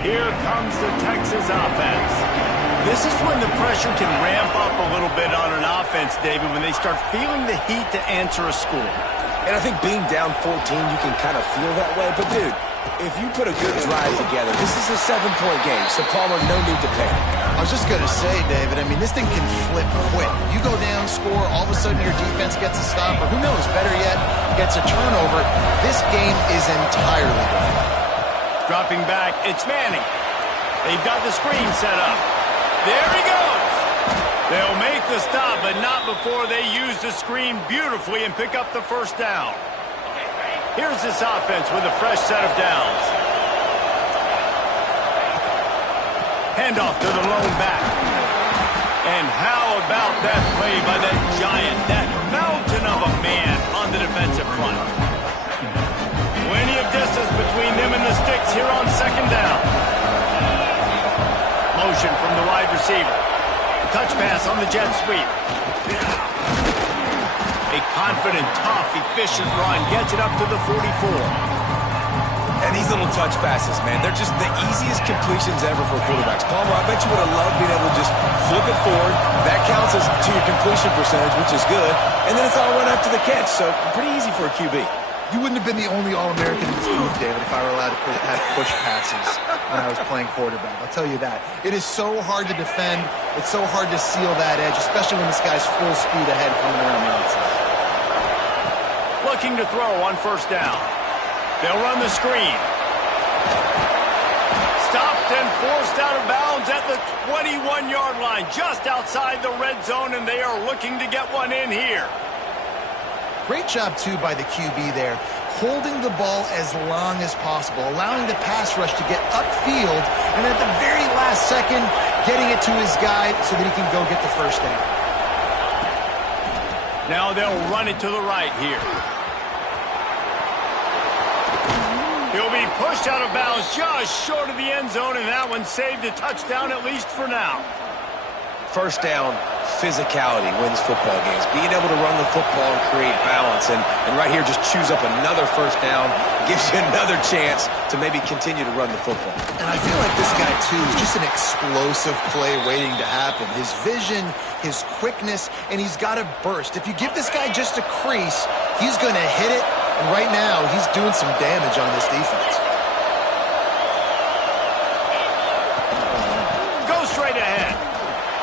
Here comes the Texas offense. This is when the pressure can ramp up a little bit on an offense, David, when they start feeling the heat to answer a score. And I think being down 14, you can kind of feel that way. But, dude, if you put a good drive together, this is a 7-point game, so Palmer, no need to panic. I was just going to say, David, I mean, this thing can flip quick. You go down, score, all of a sudden your defense gets a stop, or who knows, better yet, gets a turnover. This game is entirely different. Dropping back, it's Manning. They've got the screen set up. There he goes. They'll make the stop, but not before they use the screen beautifully and pick up the first down. Here's this offense with a fresh set of downs. Handoff to the lone back. And how about that play by that giant, that mountain of a man on the defensive front? Plenty of distance between them and the sticks here on second down. Motion from the wide receiver. Touch pass on the jet sweep. A confident, tough, efficient run gets it up to the 44. And these little touch passes, man, they're just the easiest completions ever for quarterbacks. Palmer, I bet you would have loved being able to just flip it forward. That counts as to your completion percentage, which is good. And then it's all run after the catch, so pretty easy for a QB. You wouldn't have been the only All-American in this group, David, if I were allowed to have push passes when I was playing quarterback. I'll tell you that. It is so hard to defend. It's so hard to seal that edge, especially when this guy's full speed ahead coming around the outside. Looking to throw on first down. They'll run the screen. Stopped and forced out of bounds at the 21-yard line, just outside the red zone, and they are looking to get one in here. Great job, too, by the QB there, holding the ball as long as possible, allowing the pass rush to get upfield, and at the very last second, getting it to his guy so that he can go get the first down. Now they'll run it to the right here. He'll be pushed out of bounds just short of the end zone, and that one saved a touchdown at least for now. First down, physicality wins football games. Being able to run the football and create balance. And right here, just choose up another first down. Gives you another chance to maybe continue to run the football. And I feel like this guy, too, is just an explosive play waiting to happen. His vision, his quickness, and he's got a burst. If you give this guy just a crease, he's going to hit it. And right now, he's doing some damage on this defense. Go straight ahead.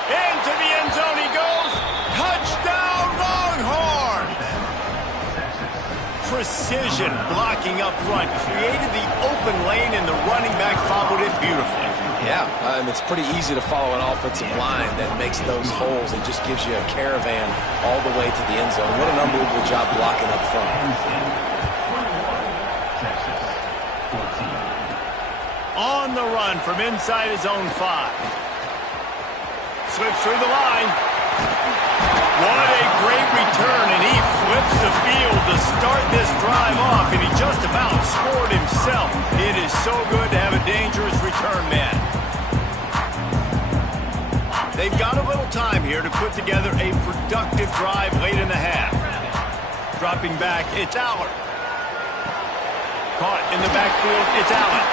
Into the end zone he goes. Touchdown, Longhorn! Precision blocking up front. Created the open lane, and the running back followed it beautifully. Yeah, it's pretty easy to follow an offensive line that makes those holes and just gives you a caravan all the way to the end zone. What an unbelievable job blocking up front. On the run from inside his own 5. Slips through the line. What a great return, and he flips the field to start this drive off, and he just about scored himself. It is so good to have a dangerous return man. They've got a little time here to put together a productive drive late in the half. Dropping back, it's Allen. Caught in the backfield, it's Allen.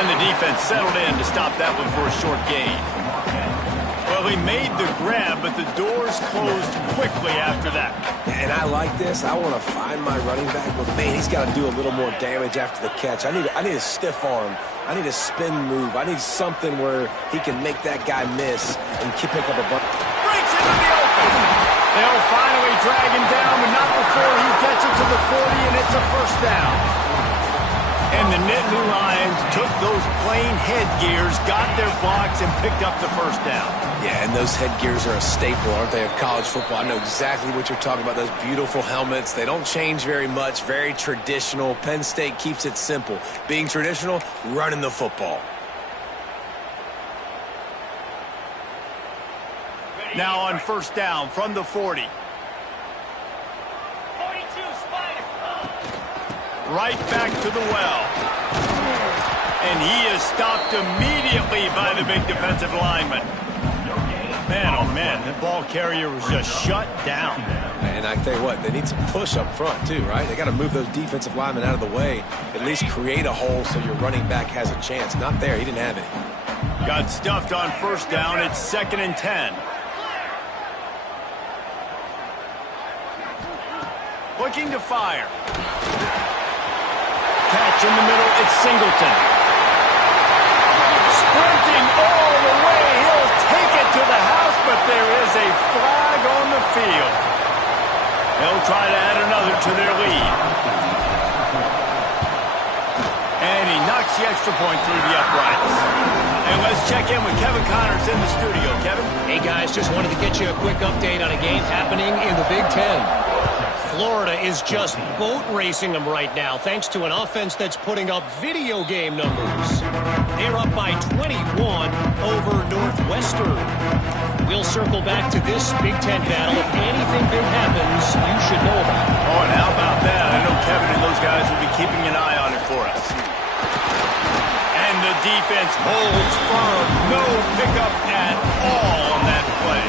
And the defense settled in to stop that one for a short gain. Well, he made the grab, but the doors closed quickly after that. And I like this. I want to find my running back, but man, he's got to do a little more damage after the catch. I need a stiff arm. I need a spin move. I need something where he can make that guy miss and pick up a bunch. Breaks into the open. They'll finally drag him down, but not before he gets it to the 40, and it's a first down. And the Nittany Lions took those plain headgears, got their blocks, and picked up the first down. Yeah, and those headgears are a staple, aren't they, of college football? I know exactly what you're talking about, those beautiful helmets. They don't change very much, very traditional. Penn State keeps it simple. Being traditional, running the football. Now on first down from the 40. Right back to the well. And he is stopped immediately by the big defensive lineman. Man, oh man, the ball carrier was just shut down. And I tell you what, they need some push up front too, right? They got to move those defensive linemen out of the way, at least create a hole so your running back has a chance. Not there. He didn't have any. Got stuffed on first down. It's 2nd and 10. Looking to fire. Catch in the middle. It's Singleton. Sprinting all the way. He'll take it to the house, but there is a flag on the field. They'll try to add another to their lead. And he knocks the extra point through the uprights. And let's check in with Kevin Connors in the studio. Kevin? Hey, guys, just wanted to get you a quick update on a game happening in the Big Ten. Florida is just boat racing them right now, thanks to an offense that's putting up video game numbers. They're up by 21 over Northwestern. We'll circle back to this Big Ten battle. If anything big happens, you should know about it. Oh, and how about that? I know Kevin and those guys will be keeping an eye on it for us. And the defense holds firm. No pickup at all on that play.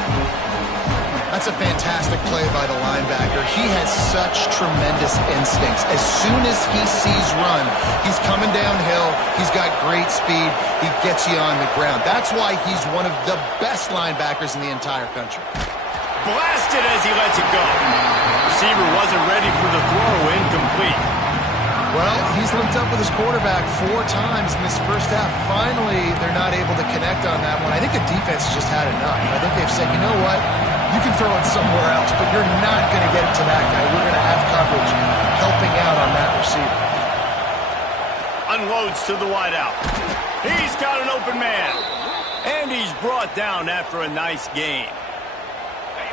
That's a fantastic play by the linebacker. He has such tremendous instincts. As soon as he sees run, he's coming downhill. He's got great speed. He gets you on the ground. That's why he's one of the best linebackers in the entire country. Blasted as he lets it go. Receiver wasn't ready for the throw. Incomplete. Well, he's linked up with his quarterback 4 times in this first half. Finally, they're not able to connect on that one. I think the defense just had enough. I think they've said, you know what? You can throw it somewhere else, but you're not going to get it to that guy. We're going to have coverage helping out on that receiver. Unloads to the wideout. He's got an open man. And he's brought down after a nice gain.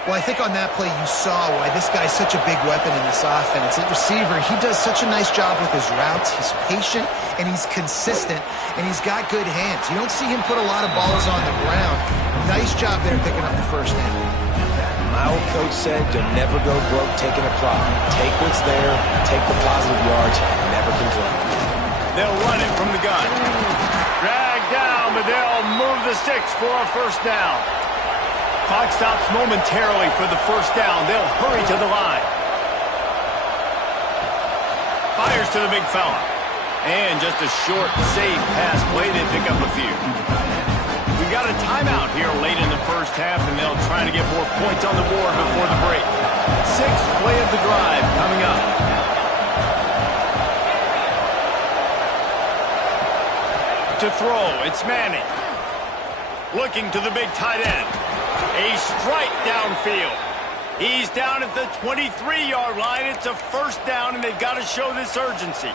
Well, I think on that play you saw why this guy's such a big weapon in this offense. At receiver, he does such a nice job with his routes. He's patient, and he's consistent, and he's got good hands. You don't see him put a lot of balls on the ground. Nice job there picking up the first down. My old coach said you'll never go broke taking a profit. Take what's there, take the positive yards, and never complain. They'll run it from the gun. Dragged down, but they'll move the sticks for a first down. Clock stops momentarily for the first down. They'll hurry to the line. Fires to the big fella. And just a short, safe pass play. They pick up a few. We got a timeout here late in the first half, and they'll try to get more points on the board before the break. 6th play of the drive coming up. To throw, it's Manning. Looking to the big tight end. A strike downfield. He's down at the 23-yard line. It's a first down, and they've got to show this urgency.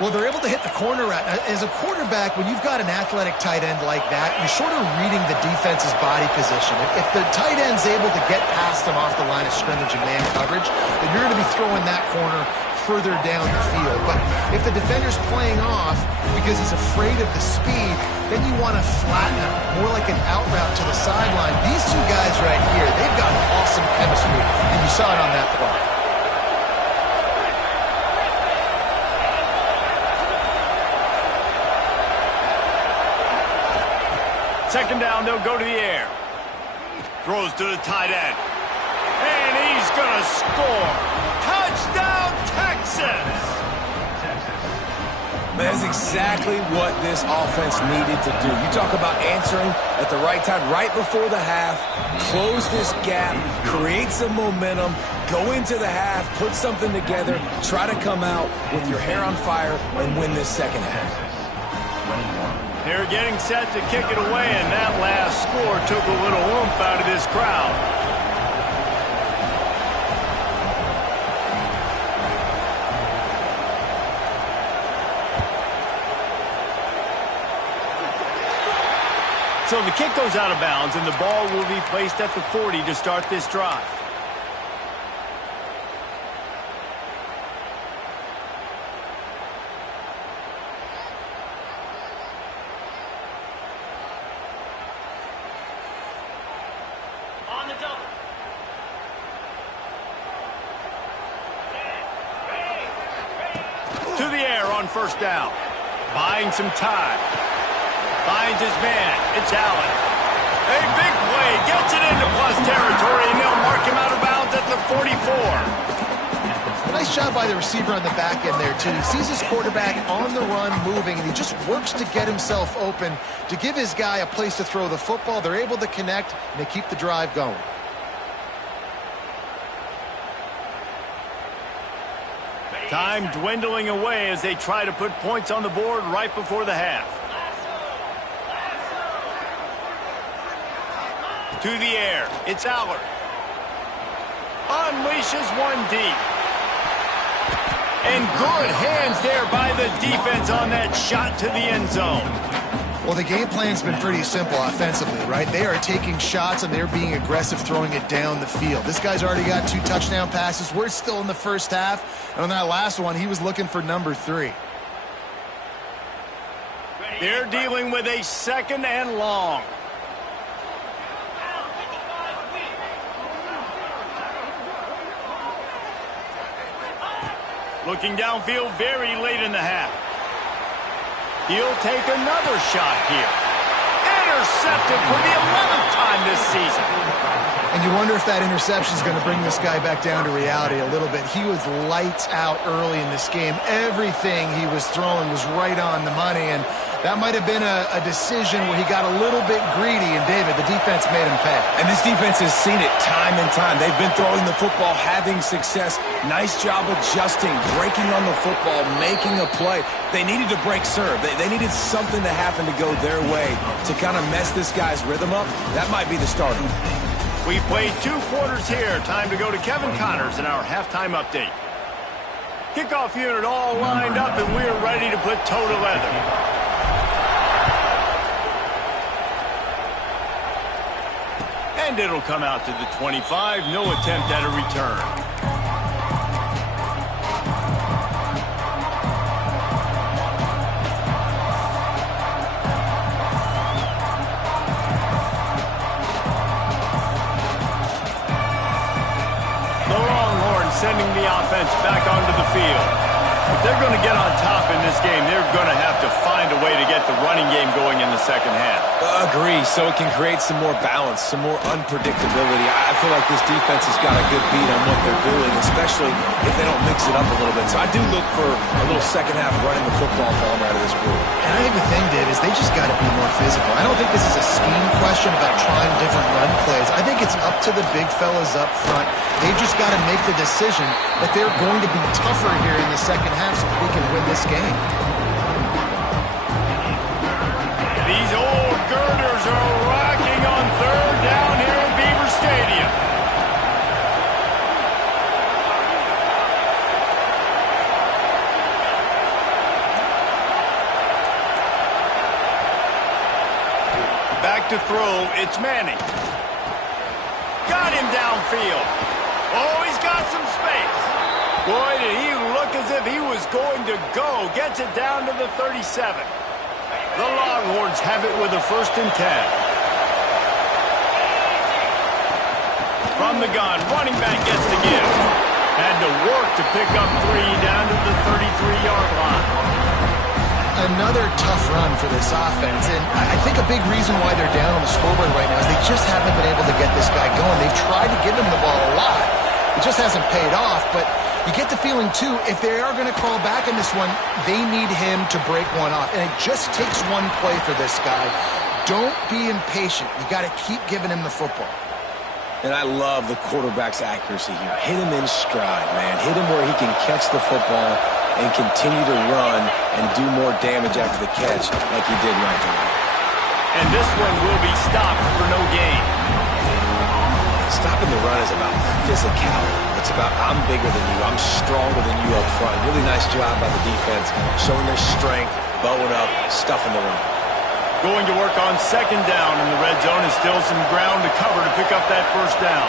Well, they're able to hit the corner route. As a quarterback, when you've got an athletic tight end like that, you're sort of reading the defense's body position. If the tight end's able to get past them off the line of scrimmage and man coverage, then you're going to be throwing that corner further down the field. But if the defender's playing off because he's afraid of the speed, then you want to flatten him, more like an out route to the sideline. These two guys right here, they've got awesome chemistry, and you saw it on that play. Second down, they'll go to the air. Throws to the tight end. And he's going to score. Touchdown, Texas! That's exactly what this offense needed to do. You talk about answering at the right time, right before the half, close this gap, create some momentum, go into the half, put something together, try to come out with your hair on fire and win this second half. They're getting set to kick it away, and that last score took a little oomph out of this crowd. So the kick goes out of bounds, and the ball will be placed at the 40 to start this drive. On the double. To the air on first down. Buying some time. Finds his man. It's Allen. A big play. Gets it into plus territory, and they'll mark him out of bounds at the the 44. Nice job by the receiver on the back end there, too. He sees his quarterback on the run moving, and he just works to get himself open to give his guy a place to throw the football. They're able to connect, and they keep the drive going. Time dwindling away as they try to put points on the board right before the half. To the air. It's Allard. Unleashes one deep. And good hands there by the defense on that shot to the end zone. Well, the game plan's been pretty simple offensively, right? They are taking shots, and they're being aggressive throwing it down the field. This guy's already got 2 touchdown passes. We're still in the first half. And on that last one, he was looking for number 3. They're dealing with a second and long. Looking downfield very late in the half. He'll take another shot here. Intercepted for the 11th time this season. And you wonder if that interception is going to bring this guy back down to reality a little bit. He was lights out early in this game. Everything he was throwing was right on the money, and that might have been a decision where he got a little bit greedy, and David, the defense made him pay. And this defense has seen it time and time. They've been throwing the football, having success. Nice job adjusting, breaking on the football, making a play. They needed to break serve. They needed something to happen to go their way to kind of mess this guy's rhythm up. That might be the starter. We've played 2 quarters here. Time to go to Kevin Connors in our halftime update. Kickoff unit all lined up, and we're ready to put toe to leather. And it'll come out to the 25. No attempt at a return. Sending the offense back onto the field. If they're going to get on top in this game, they're going to have to find a way to get the running game going in the second half. Agree, so it can create some more balance, some more unpredictability. I feel like this defense has got a good beat on what they're doing, especially if they don't mix it up a little bit. So I do look for a little second half running the football ball out of this group. And I think the thing, Dave, is they just got to be more physical. I don't think this is a scheme question about trying different run plays. I think it's up to the big fellas up front. They've just got to make the decision that they're going to be tougher here in the second half so that we can win this game. These old girders are rocking on third down here at Beaver Stadium. Back to throw, it's Manning. Got him downfield. Oh, he's got some space. Boy, did he look as if he was going to go. Gets it down to the 37. The Longhorns have it with a 1st and 10. From the gun, running back gets the give. Had to work to pick up 3 down to the 33-yard line. Another tough run for this offense, and I think a big reason why they're down on the scoreboard right now is they just haven't been able to get this guy going. They've tried to give him the ball a lot. It just hasn't paid off, but you get the feeling, too, if they are going to crawl back in this one, they need him to break one off, and it just takes one play for this guy. Don't be impatient. You got to keep giving him the football. And I love the quarterback's accuracy here. Hit him in stride, man. Hit him where he can catch the football and continue to run and do more damage after the catch like he did right there. And this one will be stopped for no gain. Stopping the run is about physicality. It's about I'm bigger than you. I'm stronger than you up front. Really nice job by the defense, showing their strength, bowing up, stuffing the run. Going to work on 2nd down in the red zone, and still some ground to cover to pick up that 1st down.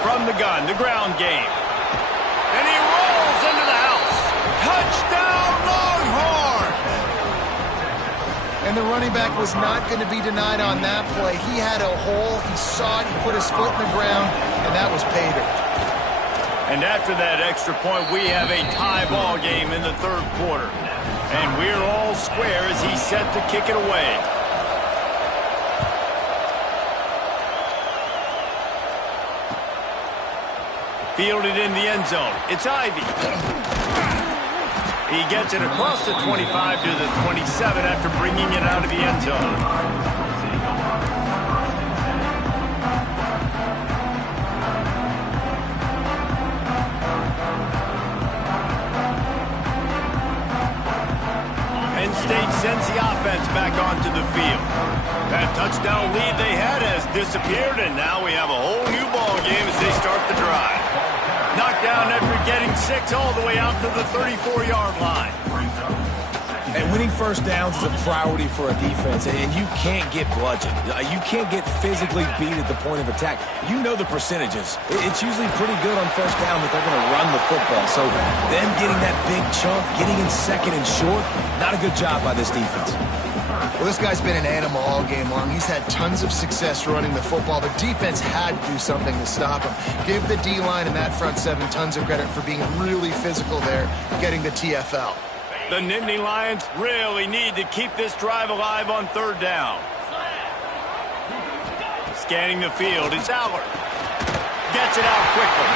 From the gun, the ground game. And he rolls into the house. Touchdown, Longhorn! And the running back was not going to be denied on that play. He had a hole. He saw it. He put his foot in the ground, and that was pay dirt. And after that extra point, we have a tie ball game in the 3rd quarter. And we're all square as he's set to kick it away. Fielded in the end zone. It's Ivy. He gets it across the 25 to the 27 after bringing it out of the end zone. Penn State sends the offense back onto the field. That touchdown lead they had has disappeared, and now we have a whole new ball game as they start the drive. Knocked down after getting 6 all the way out to the 34-yard line. And winning first downs is a priority for a defense, and you can't get bludgeoned. You can't get physically beat at the point of attack. You know the percentages. It's usually pretty good on first down that they're going to run the football. So them getting that big chunk, getting in second and short, not a good job by this defense. Well, this guy's been an animal all game long. He's had tons of success running the football. The defense had to do something to stop him. Give the D-line and that front seven tons of credit for being really physical there, getting the TFL. The Nittany Lions really need to keep this drive alive on third down. Scanning the field, it's Allard. Gets it out quickly.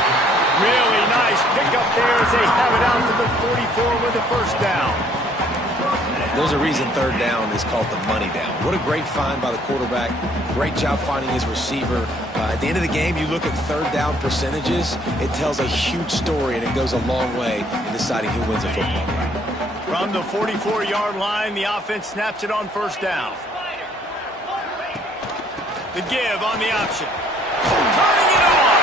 Really nice pickup there as they have it out to the 44 with the first down. There's a reason third down is called the money down. What a great find by the quarterback. Great job finding his receiver. At the end of the game, you look at third down percentages. It tells a huge story, and it goes a long way in deciding who wins a football game. From the 44-yard line, the offense snaps it on first down. The give on the option. Turning it on!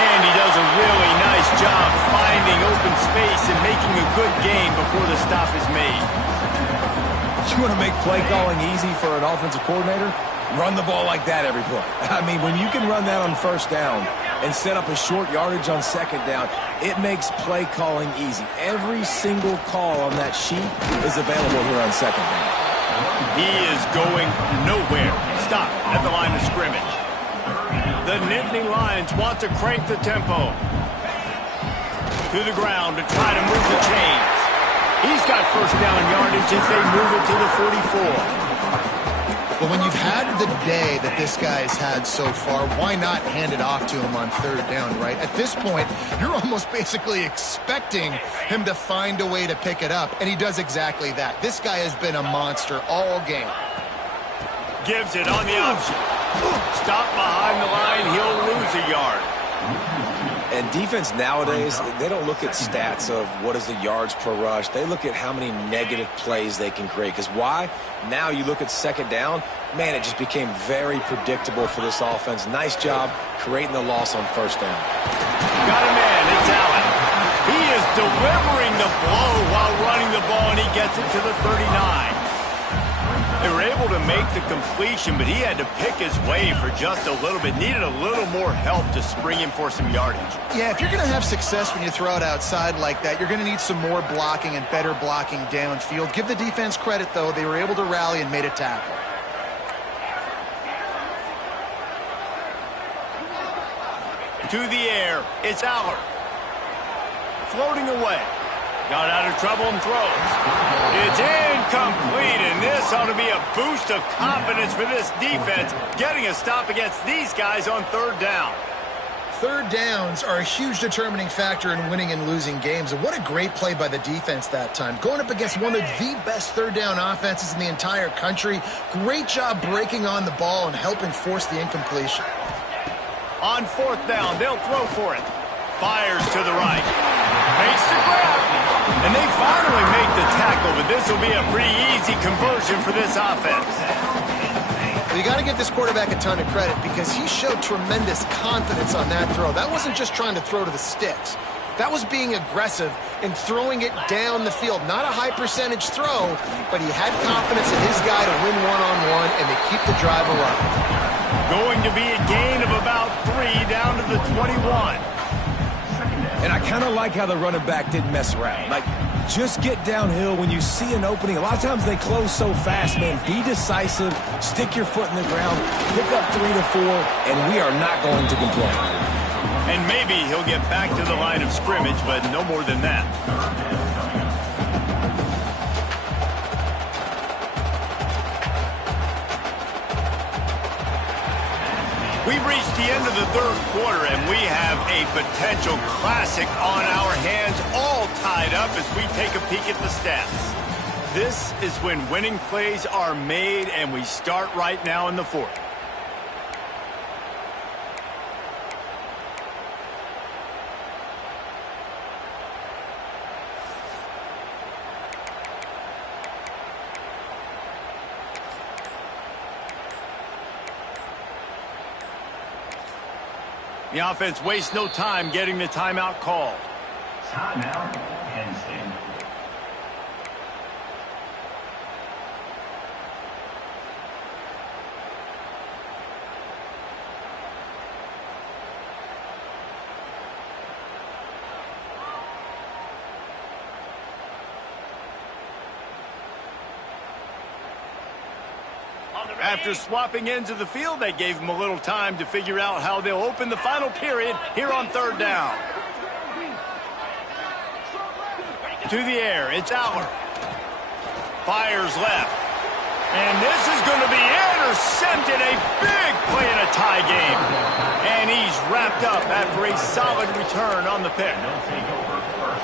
And he does a really nice job finding open space and making a good gain before the stop is made. You want to make play calling easy for an offensive coordinator? Run the ball like that every play. I mean, when you can run that on first down and set up a short yardage on second down, it makes play calling easy. Every single call on that sheet is available here on second down. He is going nowhere. Stop at the line of scrimmage. The Nittany Lions want to crank the tempo. To the ground to try to move the chains. He's got first down yardage as they move it to the 44. But when you've had the day that this guy's had so far, why not hand it off to him on third down, right? At this point, you're almost basically expecting him to find a way to pick it up, and he does exactly that. This guy has been a monster all game. Gives it on the option. Stop behind the line, he'll lose a yard. And defense nowadays, they don't look at stats of what is the yards per rush. They look at how many negative plays they can create. Because why? Now you look at second down, man, it just became very predictable for this offense. Nice job creating the loss on first down. Got a man, it's Allen. He is delivering the blow while running the ball, and he gets it to the 39. They were able to make the completion, but he had to pick his way for just a little bit. Needed a little more help to spring him for some yardage. Yeah, if you're going to have success when you throw it outside like that, you're going to need some more blocking and better blocking downfield. Give the defense credit, though. They were able to rally and made a tackle. To the air, it's Allard. Floating away. Got out of trouble and throws. It's incomplete, and this ought to be a boost of confidence for this defense, getting a stop against these guys on third down. Third downs are a huge determining factor in winning and losing games, and what a great play by the defense that time. Going up against one of the best third down offenses in the entire country. Great job breaking on the ball and helping force the incompletion. On fourth down, they'll throw for it. Fires to the right. Makes the grab. And they finally make the tackle, but this will be a pretty easy conversion for this offense. Well, you got to give this quarterback a ton of credit because he showed tremendous confidence on that throw. That wasn't just trying to throw to the sticks. That was being aggressive and throwing it down the field. Not a high percentage throw, but he had confidence in his guy to win one-on-one and to keep the drive alive. Going to be a gain of about 3 down to the 21. And I kind of like how the running back didn't mess around. Like, just get downhill when you see an opening. A lot of times they close so fast, man. Be decisive, stick your foot in the ground, pick up 3 to 4, and we are not going to complain. And maybe he'll get back to the line of scrimmage, but no more than that. We've reached the end of the third quarter, and we have a potential classic on our hands, all tied up as we take a peek at the stats. This is when winning plays are made, and we start right now in the fourth. The offense wastes no time getting the timeout called. Timeout, Penn State. After swapping ends of the field, they gave them a little time to figure out how they'll open the final period here on third down. To the air, it's Aller. Fires left. And this is going to be intercepted. A big play in a tie game. And he's wrapped up after a solid return on the pick.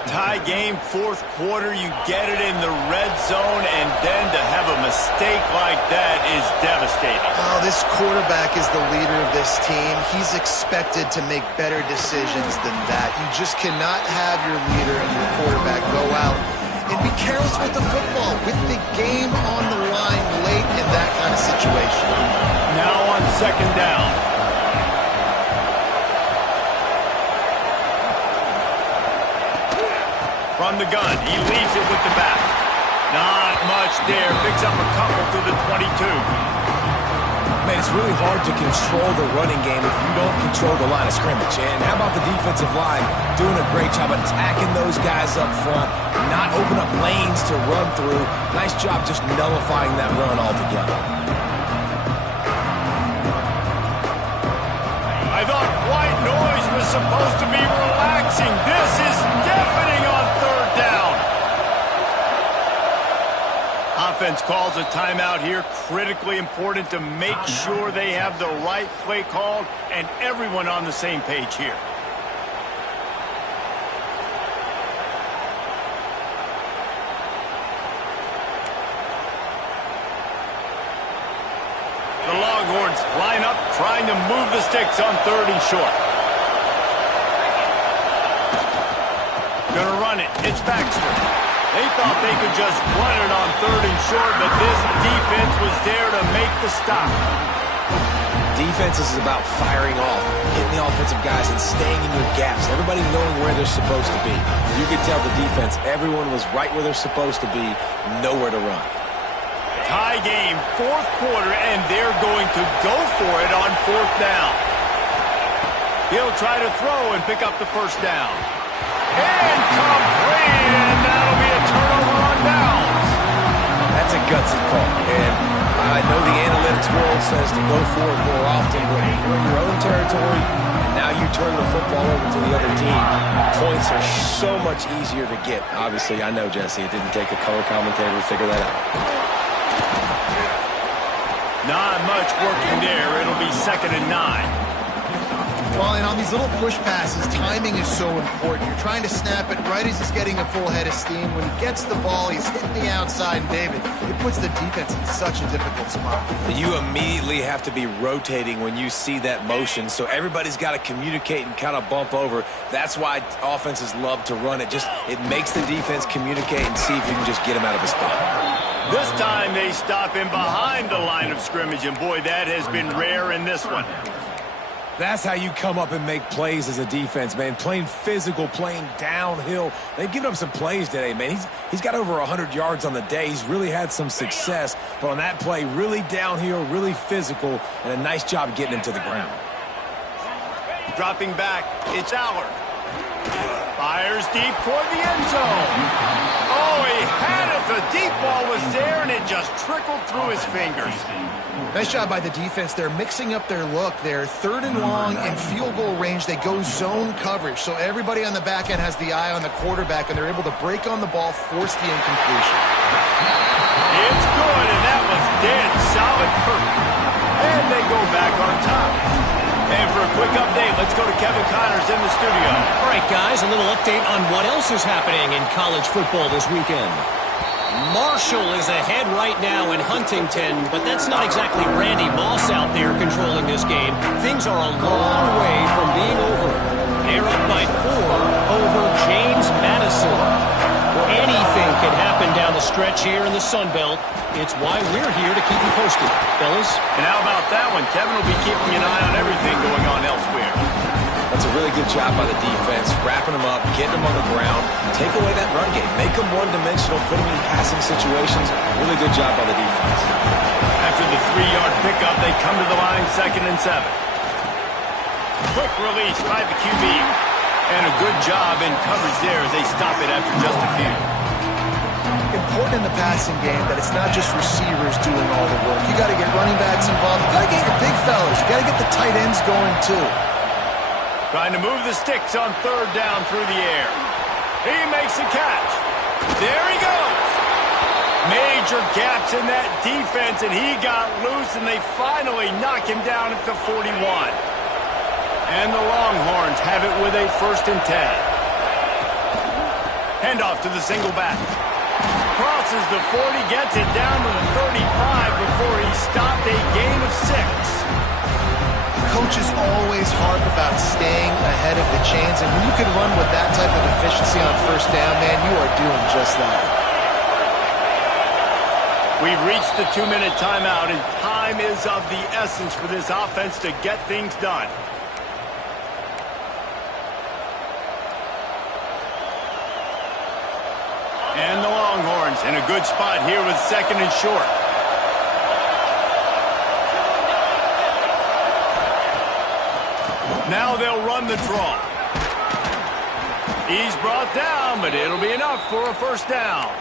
Tie game, fourth quarter, you get it in the red zone, and then to have a mistake like that is devastating. Oh, this quarterback is the leader of this team. He's expected to make better decisions than that. You just cannot have your leader and your quarterback go out and be careless with the football, with the game on the line late in that kind of situation. Now on second down. From the gun, he leaves it with the back. Not much there. Picks up a couple to the 22. Man, it's really hard to control the running game if you don't control the line of scrimmage. And how about the defensive line doing a great job attacking those guys up front, not open up lanes to run through. Nice job just nullifying that run altogether. I thought white noise was supposed to be relaxing. This is deafening on third down. Offense calls a timeout here. Critically important to make sure they have the right play called and everyone on the same page here. The Longhorns line up, trying to move the sticks on third and short. Gonna run it. It's Baxter. They thought they could just run it on third and short, but this defense was there to make the stop. Defense is about firing off, hitting the offensive guys and staying in your gaps. Everybody knowing where they're supposed to be. You could tell the defense, everyone was right where they're supposed to be, nowhere to run. Tie game, fourth quarter, and they're going to go for it on fourth down. He'll try to throw and pick up the first down. Incomplete, and that'll be a turnover on downs. That's a gutsy call, and I know the analytics world says to go for it more often, but when you're in your own territory, and now you turn the football over to the other team, points are so much easier to get. Obviously, I know, Jesse, it didn't take a color commentator to figure that out. Not much working there. It'll be 2nd and 9. Well, and on these little push passes, timing is so important. You're trying to snap it right as he's getting a full head of steam. When he gets the ball, he's hitting the outside, and David, it puts the defense in such a difficult spot. You immediately have to be rotating when you see that motion, so everybody's got to communicate and kind of bump over. That's why offenses love to run it. It makes the defense communicate and see if you can just get him out of a spot. This time they stop him behind the line of scrimmage, and boy, that has been rare in this one. That's how you come up and make plays as a defense, man. Playing physical, playing downhill. They've given up some plays today, man. He's got over 100 yards on the day. He's really had some success. But on that play, really downhill, really physical, and a nice job getting him to the ground. Dropping back, it's Aller. Fires deep toward the end zone. Oh, he had it. The deep ball was there, and it just trickled through his fingers. Nice job by the defense. They're mixing up their look. They're 3rd and long in field goal range. They go zone coverage. So everybody on the back end has the eye on the quarterback, and they're able to break on the ball, force the incompletion. It's good, and that was dead solid perfect. And they go back on top. And for a quick update, let's go to Kevin Connors in the studio. All right, guys, a little update on what else is happening in college football this weekend. Marshall is ahead right now in Huntington, but that's not exactly Randy Moss out there controlling this game. Things are a long way from being over. They're up by 4 over James Madison. Anything can happen down the stretch here in the Sun Belt. It's why we're here to keep you posted, fellas. And how about that one? Kevin will be keeping an eye on everything going on elsewhere. That's a really good job by the defense, wrapping them up, getting them on the ground, take away that run game, make them one-dimensional, put them in passing situations. Really good job by the defense. After the 3-yard pickup, they come to the line 2nd and 7. Quick release by the QB. And a good job in coverage there as they stop it after just a few. Important in the passing game that it's not just receivers doing all the work. You got to get running backs involved. You got to get your big fellas. You got to get the tight ends going too. Trying to move the sticks on 3rd down through the air. He makes the catch. There he goes. Major gaps in that defense, and he got loose, and they finally knock him down at the 41. And the Longhorns have it with a 1st and 10. Handoff to the single back. Crosses the 40, gets it down to the 35 before he stopped a gain of 6. Coaches always harp about staying ahead of the chains, and when you can run with that type of efficiency on 1st down, man, you are doing just that. We've reached the 2-minute timeout, and time is of the essence for this offense to get things done. And the Longhorns in a good spot here with 2nd and short. Now they'll run the draw. He's brought down, but it'll be enough for a 1st down.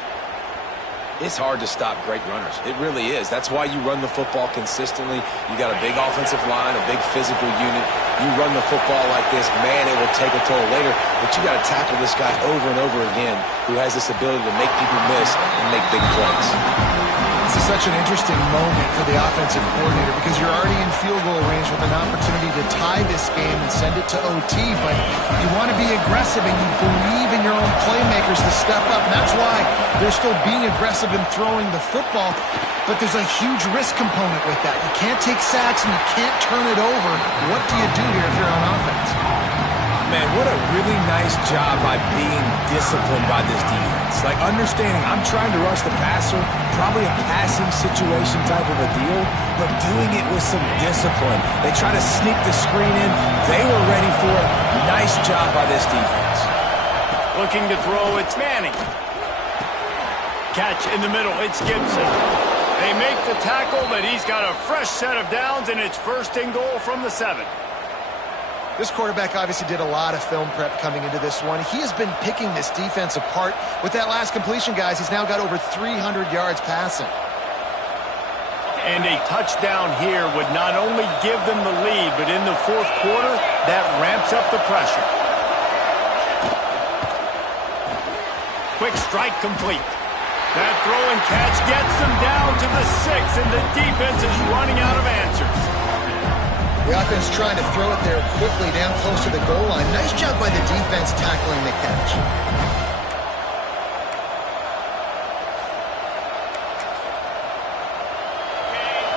It's hard to stop great runners. It really is. That's why you run the football consistently. You got a big offensive line, a big physical unit. You run the football like this, man, it will take a toll later. But you got to tackle this guy over and over again who has this ability to make people miss and make big plays. This is such an interesting moment for the offensive coordinator because you're already in field goal range with an opportunity to tie this game and send it to OT, but you want to be aggressive and you believe in your own playmakers to step up, and that's why they're still being aggressive in throwing the football, but there's a huge risk component with that. You can't take sacks and you can't turn it over. What do you do here if you're on offense? Man, what a really nice job by being disciplined by this defense. Like understanding I'm trying to rush the passer, probably a passing situation type of a deal, but doing it with some discipline. They try to sneak the screen in. They were ready for it. Nice job by this defense. Looking to throw, it's Manning. Catch in the middle, it's Gibson. They make the tackle, but he's got a fresh set of downs, and it's 1st and goal from the 7. This quarterback obviously did a lot of film prep coming into this one. He has been picking this defense apart. With that last completion, guys, he's now got over 300 yards passing. And a touchdown here would not only give them the lead, but in the 4th quarter, that ramps up the pressure. Quick strike complete. That throw and catch gets them down to the 6, and the defense is running out of answers. The offense trying to throw it there quickly down close to the goal line. Nice job by the defense tackling the catch.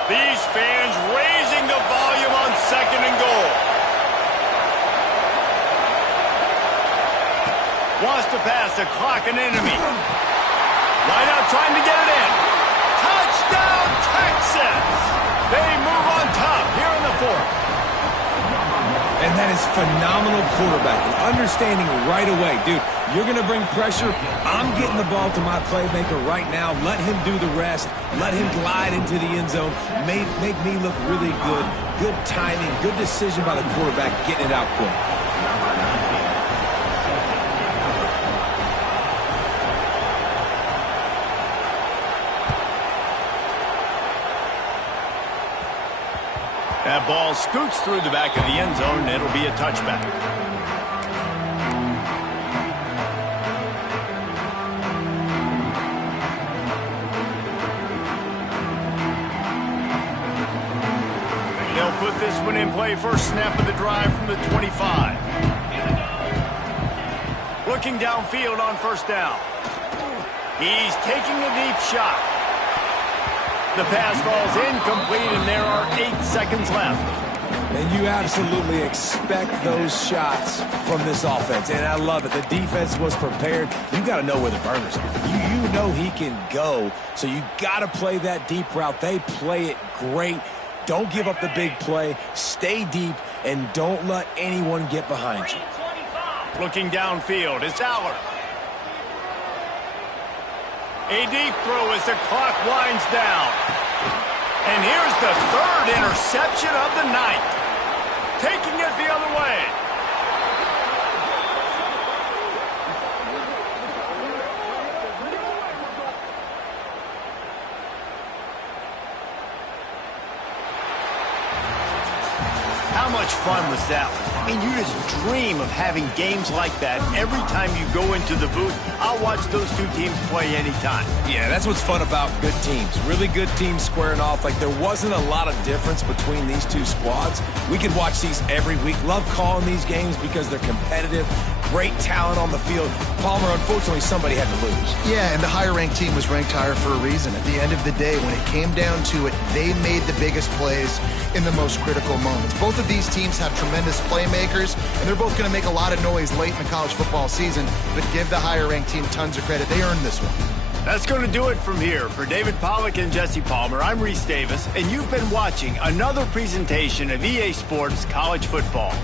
These fans raising the volume on 2nd and goal. Wants to pass the clock, an enemy. Line out trying to get it in. Touchdown, Texas! They move on top here in the 4th. And that is phenomenal quarterbacking. Understanding right away, dude, you're going to bring pressure. I'm getting the ball to my playmaker right now. Let him do the rest. Let him glide into the end zone. Make me look really good. Good timing, good decision by the quarterback, getting it out quick. That ball scoots through the back of the end zone, and it'll be a touchback. They'll They'll put this one in play first snap of the drive from the 25. Looking downfield on first down. He's taking a deep shot. The pass falls incomplete, and there are 8 seconds left. And you absolutely expect those shots from this offense. And I love it. The defense was prepared. You got to know where the burners are. You know he can go. So you got to play that deep route. They play it great. Don't give up the big play. Stay deep, and don't let anyone get behind you. Looking downfield, it's Aller. A deep throw as the clock winds down. And here's the third interception of the night. Taking it the other way. How much fun was that? I mean, you just dream of having games like that every time you go into the booth. I'll watch those two teams play anytime. Yeah, that's what's fun about good teams. Really good teams squaring off. Like, there wasn't a lot of difference between these two squads. We could watch these every week. Love calling these games because they're competitive. Great talent on the field. Palmer, unfortunately, somebody had to lose. Yeah, and the higher-ranked team was ranked higher for a reason. At the end of the day, when it came down to it, they made the biggest plays in the most critical moments. Both of these teams have tremendous playmakers, and they're both going to make a lot of noise late in the college football season, but give the higher-ranked team tons of credit. They earned this one. That's going to do it from here. For David Pollack and Jesse Palmer, I'm Reese Davis, and you've been watching another presentation of EA Sports College Football.